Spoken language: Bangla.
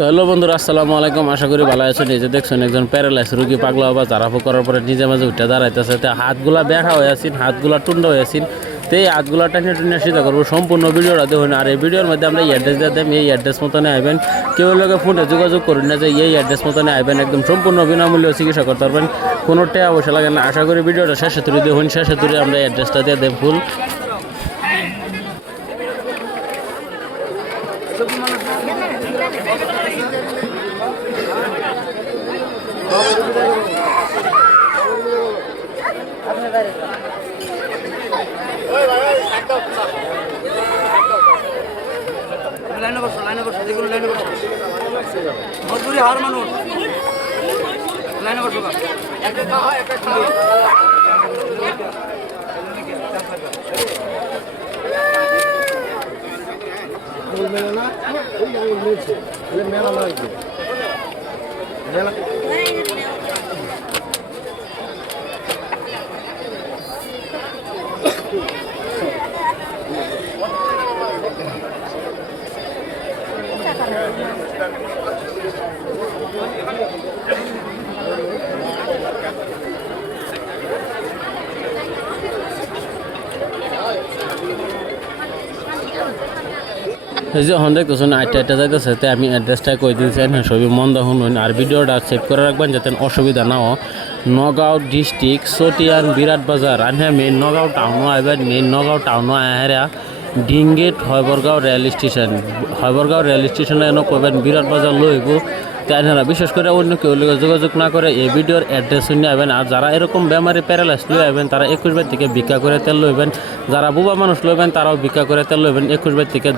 তো হ্যালো বন্ধুরা, আসসালামু আলাইকুম। আশা করি ভালো আছেন। এই যে দেখছেন একজন প্যারালাইজ রোগী পাগলা বা জারাফু করার পরে নিজে মাঝে উঠে দাঁড়াইতেছে। তো হাতগুলা ব্যাখা হয়ে আছেন, হাতগুলা টুন্ড হয়ে আছেন। তো এই হাতগুলা টানিয়ে টুনিয়ে সিধা করবো। সম্পূর্ণ ভিডিওটা দেখুন। আর এই ভিডিওর মধ্যে আমরা এই অ্যাড্রেস দিয়ে দেন, এই অ্যাড্রেস মতনে আইবেন। কেউ লোকে ফোনে যোগাযোগ করুন না যে এই অ্যাড্রেস মতনে আইবেন। একদম সম্পূর্ণ বিনামূল্যে চিকিৎসা করতে পারবেন, কোনো টাকা পয়সা লাগে না। আশা করি ভিডিওটা শেষে তুলে দেখুন। শেষে তুলে আমরা এই অ্যাড্রেসটা দিয়ে দেব ফুল। লাইনে বসো যেগুলো লাইনে বসো মজদুরি হার মানুষ লাইনে বসো এই যে এখন দেখতেছেন আটটা যাইতেছে। তো আমি অ্যাড্রেসটা কই দিয়েছেন, সবই মন দেখুন। আর ভিডিওটা সেভ করে রাখবেন যাতে অসুবিধা না হয়। নগাঁও ডিস্ট্রিক্ট চটিয়ান বিরাট বাজার। আর হ্যাঁ, মেইন নগাঁও টাউনও আইবেন। মেইন নগাঁও টাউনও আহেরা ডিঙ্গেট Haibargaon rail station. Haibargaon rail স্টেশনে এনে কইবেন বিরাট বাজার লইব। তাই না, বিশেষ করে অন্য কেউ যোগাযোগ না করে এই ভিডিওর অ্যাড্রেস শুনে আইবেন। আর যারা এরকম বেমারি প্যারালাইজ লই আইবেন তারা 21 বার থেকে ভিক্ষা করে তেল লইবেন। যারা বুবা মানুষ লইবেন তারাও ভিক্ষা করে তেল লইবেন 21 বার থেকে।